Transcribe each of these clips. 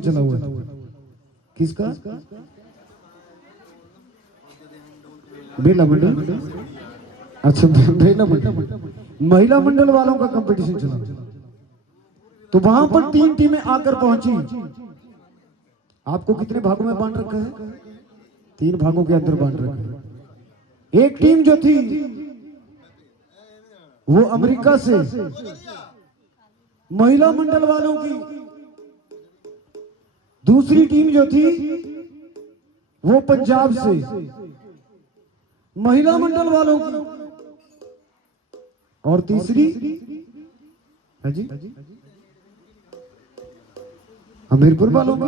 चला हुआ किसका? बेला मंडल। अच्छा बेला मंडल, महिला मंडल वालों का कंपटीशन चला। तो वहां पर 3 टीमें आकर पहुंची। आपको कितने भागों में बांट रखा है? 3 भागों के अंदर बांट रखा है। एक टीम जो थी वो अमेरिका से, महिला मंडल वालों की। दूसरी टीम जो थी वो पंजाब से, महिला मंडल वालों की। और तीसरी है जी हमीरपुर वालों की।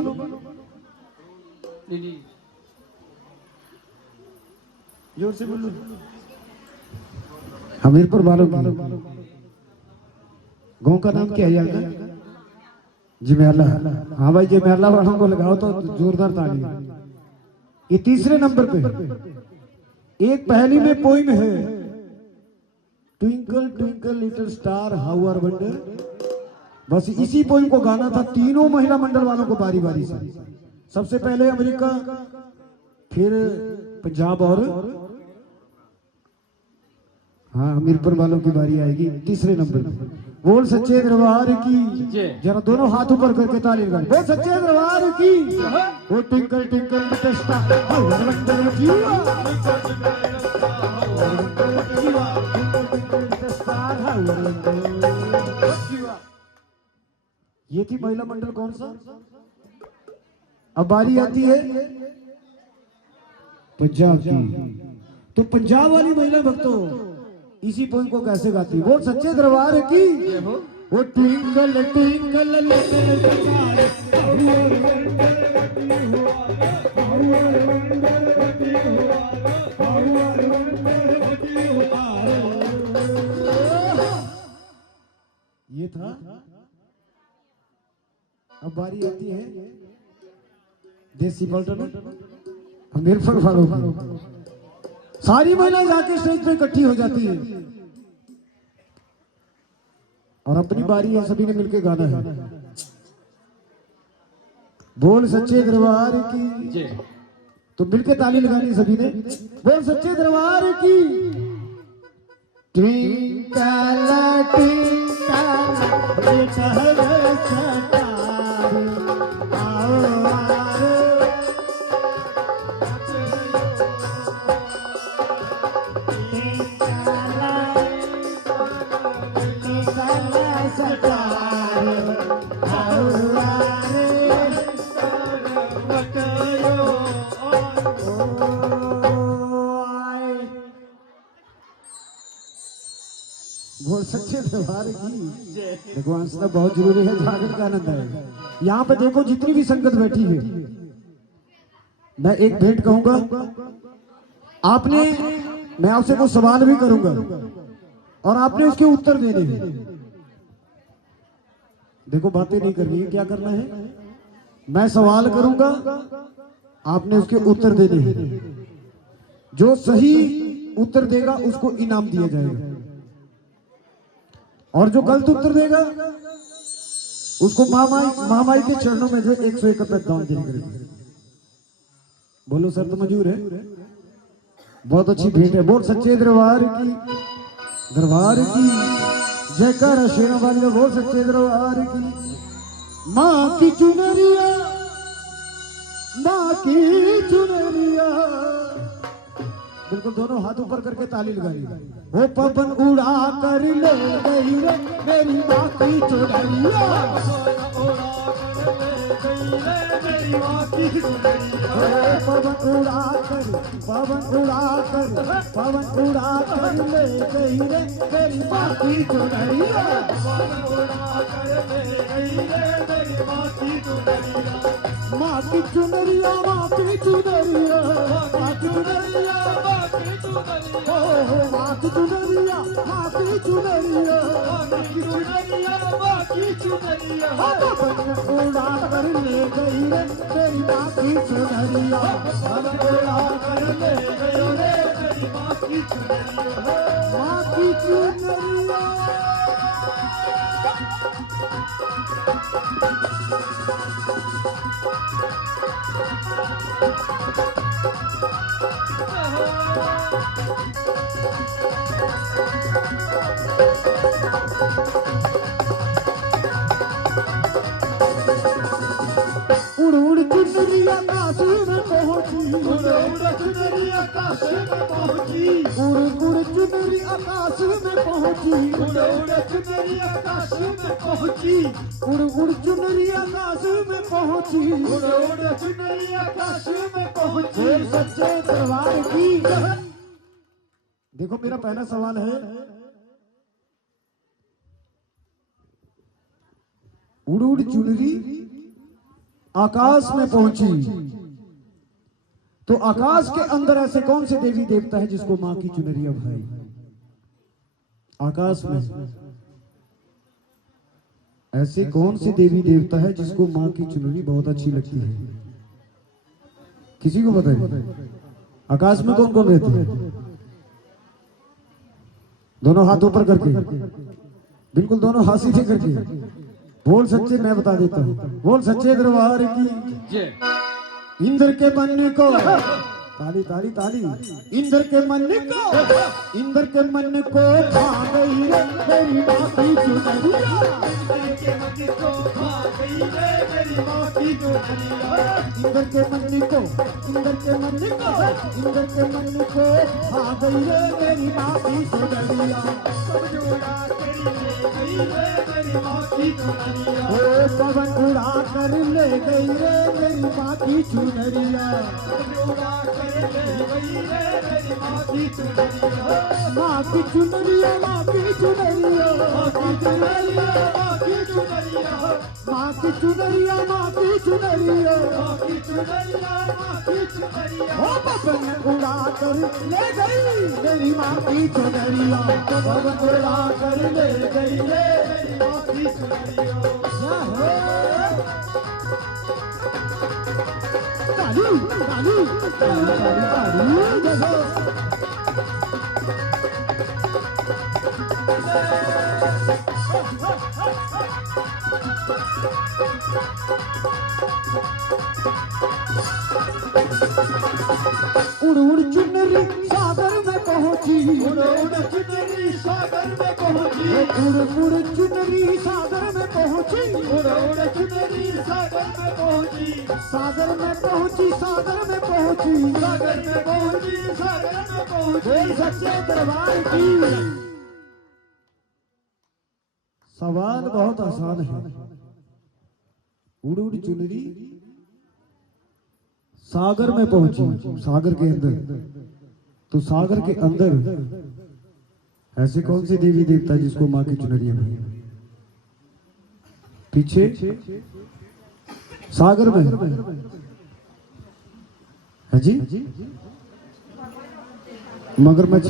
जोर से बोलो। हमीरपुर वालों की। गांव का नाम क्या है यार? जिमेला। हाँ भाई, जिमेला वालों को लगाओ तो जोरदार ताली। ये तीसरे नंबर पे एक पहली में पोइम है, twinkle twinkle little star how are wonder. बस इसी पोइम को गाना था। तीनों महिला मंडल वालों को बारी बारी से। सबसे पहले अमेरिका, फिर पंजाब और हाँ हमीरपुर वालों की बारी आएगी तीसरे नंबर पे। बोल सच्चे दरबार की। जरा दोनों हाथ ऊपर करके ताली लगाएं। बोल सच्चे दरबार की। वो twinkle twinkle little star how are wonder जीवा। ये थी महिला मंडल। कौन सा? अब बारी आती है पंजाब की। तो पंजाब वाली महिला भक्तों इसी पोइम को कैसे गाती है? वो सच्चे दरबार की। वो ट्विंकल ट्विंकल ये था। अब बारी आती है देसी पलटन हमीरपुर वालों की। सारी महिलाएं जाके स्टेज पे इकट्ठी हो जाती है और अपनी बारी है, सभी ने मिलके गाना है। बोल सच्चे दरबार की। तो मिलके ताली लगानी सभी ने। बोल सच्चे दरबार की। ट्विंकल ट्विंकल लिटिल स्टार सच्चे दरबार की। देखो आंसना बहुत जरूरी है, जागरण का आनंद है। यहाँ पे देखो जितनी भी संगत बैठी है, मैं एक भेंट कहूंगा आपने, मैं आपसे कोई सवाल भी करूंगा और आपने उसके उत्तर देने हैं। देखो बातें नहीं करनी है, क्या करना है? मैं सवाल करूंगा, आपने उसके उत्तर देने हैं। जो सही उत्तर देगा उसको इनाम दिया जाएगा और जो गलत उत्तर देगा उसको महामाई के चरणों में जो 101 रुपए दान देंगे। बोलो सर, तो मंजूर है? बहुत अच्छी भेंट है। बोल सच्चे दरबार की। दरबार की जयकार शेरों वाली। बोल सच्चे दरबार की। माँ की चुनरिया, माँ की चुनरिया। बिल्कुल दोनों हाथ ऊपर करके ताली लगाई। वो पवन उड़ा कर ले गई रे मेरी माँ की चुनरिया। पवन उड़ा कर, पवन उड़ा कर, पवन उड़ा कर ले गई रे मेरी माँ की चुनरिया। माँ की चुनरिया, माँ की चुनरिया, माँ की चुनरिया, माँ की चुनरिया, माँ की चुनरिया, माँ की चुनरिया, माँ की चुनरिया। पवन उड़ा कर ले गई रे तेरी माँ की चुनरिया। पवन उड़ा कर ले गई रे तेरी माँ की चुनरिया। माँ की चुनरिया। उड़ उड़ चुनरी आकाश में पहुंची, उड़ उड़ चुनरी आकाश में पहुंची, उड़ उड़ चुनरी आकाश में पहुंची, उड़ उड़ चुनरी आकाश में पहुंची, उड़ उड़ चुनरी आकाश में पहुंची, उड़ उड़ चुनरी आकाश में पहुंची। बोल सच्चे दरबार की। देखो मेरा पहला सवाल है, उड़ उड़ चुनरी आकाश में पहुंची, तो आकाश के अंदर ऐसे कौन से देवी देवता है जिसको मां की चुनरी अब है? आकाश में ऐसे कौन से देवी देवता है जिसको मां की चुनरी बहुत अच्छी लगती है? किसी को पता है? आकाश में कौन कौन रहते हैं? दोनों हाथ ऊपर करके, बिल्कुल दोनों हाथ सीधे करके बोल सच्चे, मैं बता देता हूँ। बोल सच्चे दरबार की। इंद्र के मन को ताली ताली ताली, इंद्र के मन को, इंद्र के मन को भा गई रे मेरी मां की चुनरिया, इंद्र के मन को भा गई रे मेरी मां की चुनरिया, इंद्र के मन को, इंद्र के मन को, इंद्र के मन को भा गई रे मेरी मां की चुनरिया, सब जोड़ा कर ले गई रे मेरी मां की चुनरिया, ओ पवन उड़ा कर ले गई रे मेरी मां की चुनरिया, सब जोड़ा कर ले गई रे मेरी मां की चुनरिया, मां की चुनरिया, मां की चुनरिया, मां की चुनरिया, मां की चुनरिया, मां की चुनरिया, मां की चुनरिया, मां की चुनरिया, मां की चुनरिया, ओ पवन उड़ा कर ले गई मेरी मां की चुनरिया, पवन उड़ा कर ले गई रे मेरी मां की चुनरिया। ताली ताली ताली ताली जगह। उड़ उड़ चुनरी सागर में पहुंची, उड़ उड़ चुनरी सागर में पहुंची, उड़ उड़ चुनरी सागर में पहुंची, उड़ उड़ चुनरी सागर में पहुंची, सागर में पहुंची, सागर में पहुंची, सागर में पहुंची, सागर में पहुंची। बोल सच्चे दरबार की। सवाल बहुत आसान है। उड़ उड़ चुनरी सागर में पहुंची, सागर के अंदर, तो सागर के अंदर ऐसे कौन से देवी देवता जिसको मां की चुनरिया में? पीछे सागर में है जी, मगरमच्छ,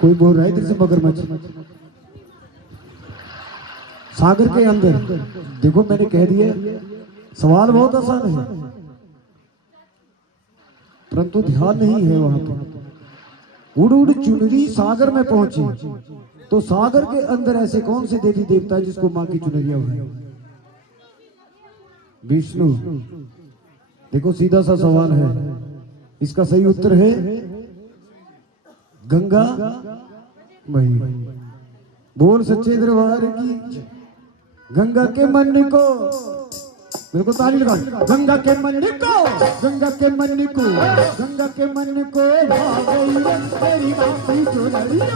कोई बोल रहा है इधर से मगरमच्छ। सागर के अंदर, देखो मैंने कह दिया, सवाल बहुत आसान है परंतु ध्यान नहीं है वहां पर। उड़ उड़ चुनरी सागर में पहुंची, तो सागर के अंदर ऐसे कौन से देवी देवता जिसको मां की चुनरिया हुई? विष्णु। देखो सीधा सा सवाल है, इसका सही उत्तर है गंगा मई। बोल सच्चे दरबार की। गंगा के मन को, बिल्कुल ताली लगाओ। गंगा के मन को, गंगा के मन को, गंगा के मन को भा गई रे मेरी मां की चुनरिया,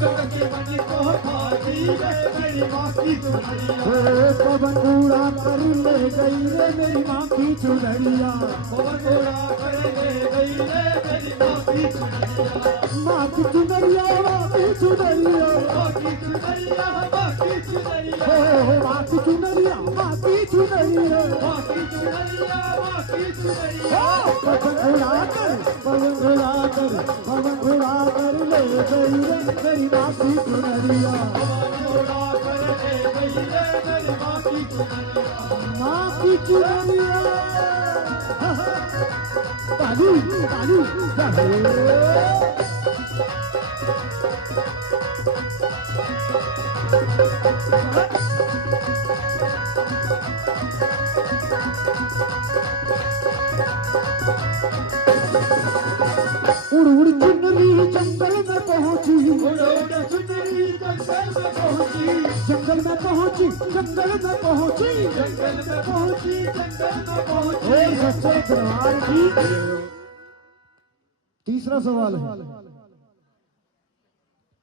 गंगा के मन को भा गई रे मेरी मां की चुनरिया, ओ पवन उड़ा कर ले गई रे मेरी मां की चुनरिया, पवन उड़ा कर ले गई रे मेरी मां की चुनरिया, मां की चुनरिया, मां की चुनरिया, मां की चुनरिया, मां की चुनरिया, ओ मां की चुनरिया, मां की चुनरिया, मां की चुनरिया, मां की चुनरिया, पवन उड़ा कर, पवन उड़ा कर, पवन उड़ा कर ले गई रे मेरी मां की चुनरिया, पवन उड़ा कर ले गई रे मेरी मां की चुनरिया, मां की चुनरिया। ताली ताली ताली। जंगल में पहुंची, जंगल में पहुंची, जंगल में पहुंची, जंगल में पहुंची, जंगल में पहुंची। बोल सच्चे दरबार की। तीसरा सवाल है,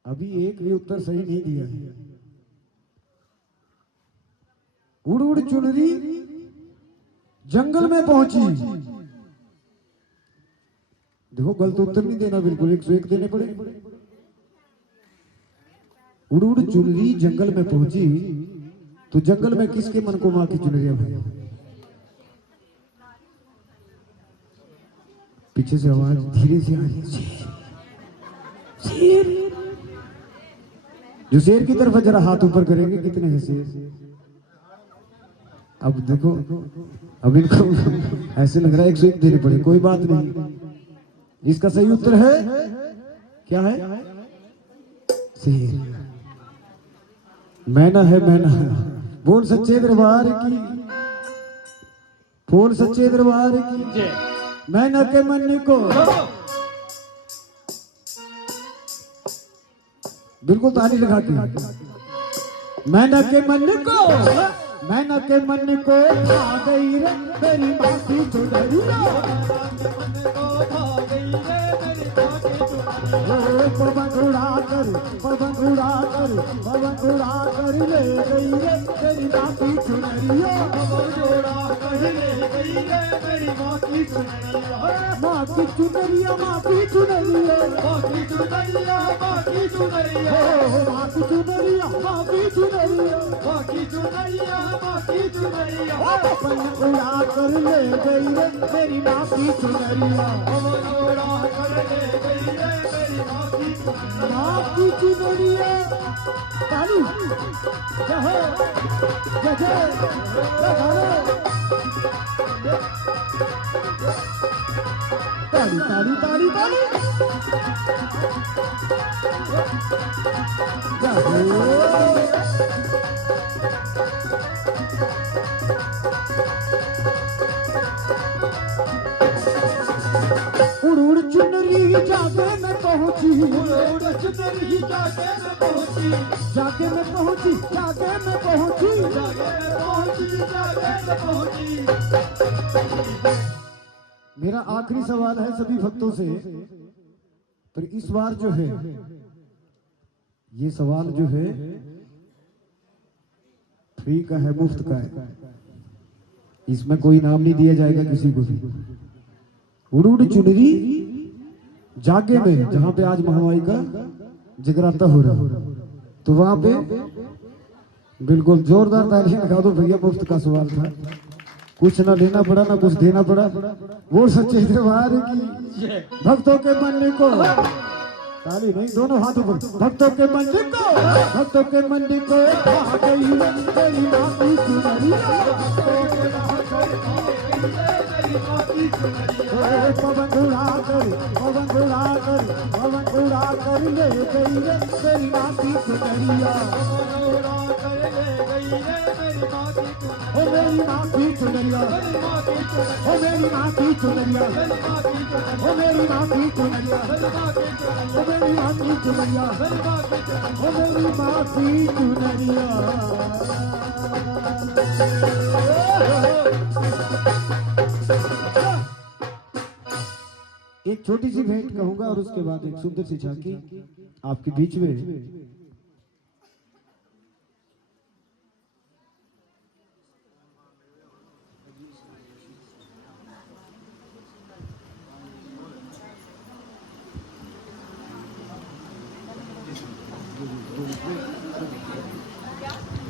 अभी एक भी उत्तर सही नहीं दिया है। उड़ उड़ चुनरी जंगल में पहुंची। देखो गलत उत्तर नहीं देना, बिल्कुल 101 देने पड़े। उड़ उड़ चुनरी जंगल में पहुंची, तो जंगल में किसके मन को मां की चुनरियां भाई? पीछे से आवाज धीरे से आ रही है, शेर। जो शेर की तरफ जरा हाथ ऊपर करेंगे, कितने हैं शेर? अब देखो, अब इनको ऐसे लग रहा है 101 देने पड़े। कोई बात नहीं, इसका सही उत्तर है क्या है? शेर। मैना है मैना। बोल सच्चे दरबार की, बोल सच्चे दरबार की। मैना के मन को बिल्कुल ताली लगा के। मैना के मन को, मैना के मन को आ गई रे मेरी माँ की चुनरिया। पवन उड़ा कर, पवन उड़ा कर, पवन उड़ा कर ले गई रे मेरी माँ की चुनरिया। पवन उड़ा कर ले गई रे मेरी माँ की चुनरिया। माँ की चुनरिया, माँ की चुनरिया, माँ की चुनरिया, माँ की चुनरिया, माँ की चुनरिया, माँ की चुनरिया, माँ की चुनरिया, माँ की चुनरिया। पवन उड़ा कर ले गई रे मेरी माँ की चुनरिया। पवन उड़ा कर ले गई रे मेरी माँ की चुनरिया। माँ की चुनरिया। ताली जय जय ताली ताली ताली ताली। उड़ उड़ चुनरी जागे में पहुंची, उड़ चुनरी जागे में पहुंची, जागे में पहुंची, जागे में पहुंची, जागे में पहुंची, जागे में पहुंची। मेरा आखिरी सवाल है सभी भक्तों से, पर इस बार जो है ये सवाल जो है फ्री का है, मुफ्त का है। इसमें कोई नाम नहीं दिया जाएगा किसी को भी। उड़ उड़ चुनरी जागे में, जहां पे आज महामाई का जगराता हो रहा है, तो वहां पे बिल्कुल जोरदार तालियां लगा दो भैया। मुफ्त का सवाल था, कुछ ना लेना पड़ा ना कुछ देना पड़ा। वो सच्चे दरबार की। भक्तों के मन को ताली नहीं, दोनों हाथों पर। भक्तों के मन को, भक्तों के मन को आ गई तेरी माँ की चुनरिया। पवन उड़ा कर, पवन उड़ा कर, पवन उड़ा कर ले गई रे तेरी माँ की चुनरिया। ओ मेरी माँ की चुनरिया, ओ मेरी माँ की चुनरिया, ओ मेरी माँ की चुनरिया, ओ मेरी माँ की चुनरिया, ओ मेरी माँ की चुनरिया। एक छोटी सी भेंट कहूंगा और उसके बाद एक सुंदर सी झांकी आपके बीच में।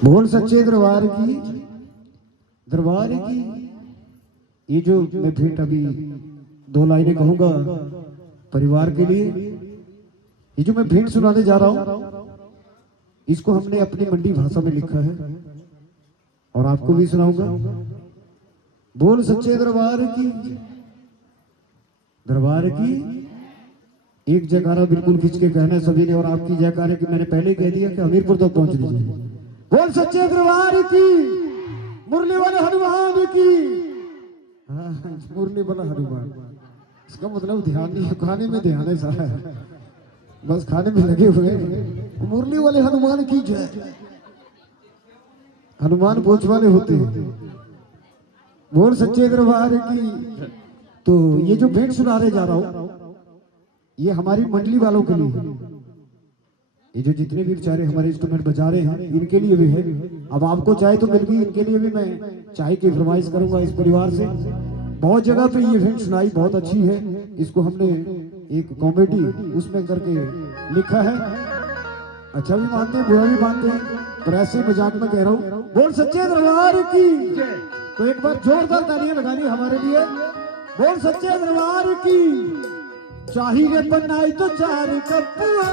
बोल सच्चे दरबार की, दरबार की। ये जो मैं भेंट अभी 2 लाइनें कहूंगा परिवार के लिए, ये जो मैं भेंट सुनाने जा रहा हूं इसको हमने अपनी मंडी भाषा में लिखा है और आपको भी सुनाऊंगा। बोल सच्चे दरबार की, दरबार की। एक जयकारा बिल्कुल खिंच के कहना है सभी ने, और आपकी जयकारे की मैंने पहले कह दिया कि हमीरपुर तक पहुंच लीजिए। बोल सच्चे दरबार की, मुरली वाले हनुमान की। हाँ, मुरली वाला हनुमान, इसका मतलब ध्यान नहीं है, खाने में ध्यान है सारा, बस खाने में लगे हुए हैं। मुरली वाले हनुमान की जय। हनुमान पूछ वाले होते हैं। बोल सच्चे दरबार की। तो ये जो भेंट सुनाने जा रहा हूँ ये हमारी मंडली वालों के लिए है। ये जो जितने भी बेचारे हमारे इंस्ट्रूमेंट बजा रहे हैं इनके लिए भी है। अब आपको चाहे तो मिल गई, इनके लिए भी मैं चाय की फरमाइश करूंगा इस परिवार से। बहुत जगह पे ये भेंट सुनाई, बहुत अच्छी है। इसको हमने एक कॉमेडी उसमें करके लिखा है। अच्छा भी मानते हैं, बुरा भी मानते हैं, पर ऐसे मजाक में कह रहा हूँ। बोल सच्चे दरबार की। तो एक बार जोरदार तालियां लगानी हमारे लिए। बोल सच्चे दरबार की। चाहिए बनाई तो 4 कपुआ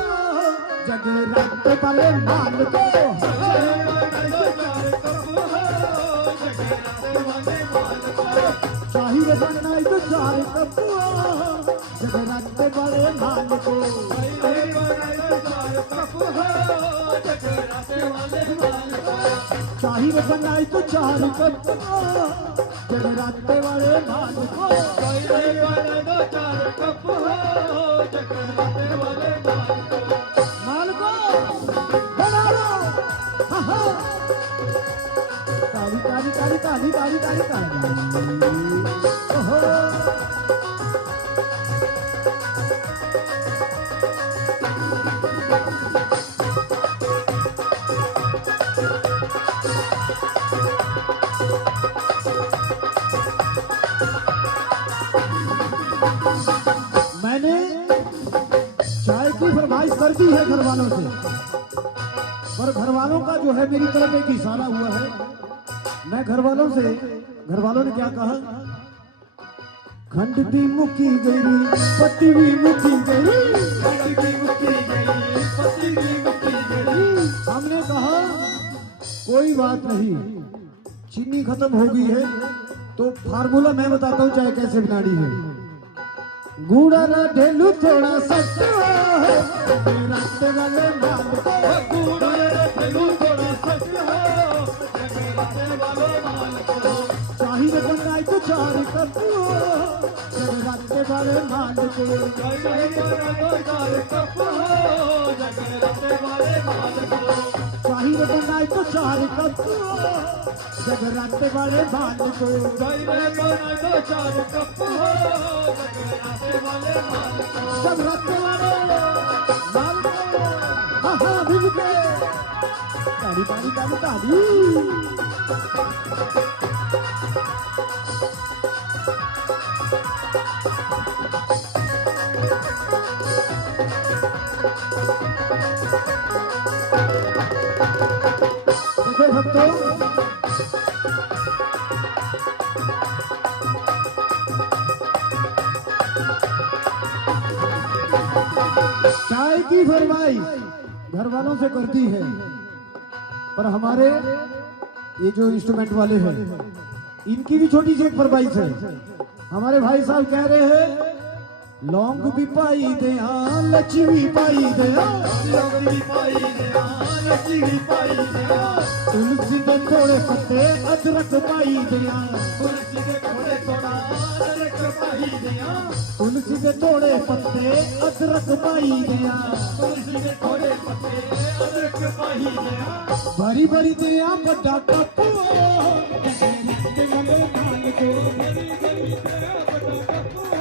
जगराते वाले माल को। चाहिए बनाई तो 4 कपुआ जगराते वाले माल को। चाहिए बनाई तो 4 कपुआ जगराते वाले माल को। माल को बना लो। हाँ हाँ। ताली ताली ताली ताली ताली ताली ताली। ओहो। मैंने चाय की फरमाइश कर दी है घर वालों से, पर घर वालों का जो है मेरी तरफ एक इशारा हुआ है। मैं घर वालों ने क्या कहा? खंड भी मुकी गई, पत्ती भी मुकी गई, खंड भी मुकी गई, पत्ती भी मुकी गई। हमने कहा कोई बात नहीं, चीनी खत्म हो गई है तो फार्मूला मैं बताता हूँ चाय कैसे बनानी है। गुड़ा ना ढेलू थोड़ा सस्ता है, रास्ते वाले माल को। गुड़ा ना ढेलू थोड़ा सस्ता है, रास्ते वाले माल को। चाहिए बनाई तो 4 कपुआ रास्ते वाले माल को। चाहिए बनाई तो 4 कपुआ रास्ते वाले माल को। चाहिए बनाई तो 4 कपुआ जगराते वाले माल को। चाहिए बनाई तो 4 कपुआ जगराते वाले माल को। हाँ हाँ मिल के ताली ताली ताली ताली। देखो भक्तों, चाय की फरमाइश घर वालों से करती है, पर हमारे ये जो इंस्ट्रूमेंट वाले हैं इनकी भी छोटी सी एक फरमाइश है। हमारे भाई साहब कह रहे हैं लौंग भी पाई दे लची भी पाई दे, लौंग भी पाई दे लची भी पाई दे। तुलसी के थोड़े पत्ते अदरक पाई दे, तुलसी के थोड़े थोड़ा अदरक पाई दे। तुलसी के थोड़े पत्ते अदरक पाई दे, तुलसी के थोड़े पत्ते अदरक पाई दे। भरी भरी दे बड़ा कपुआ के वाले माल को। भरी भरी दे बड़ा कपुआ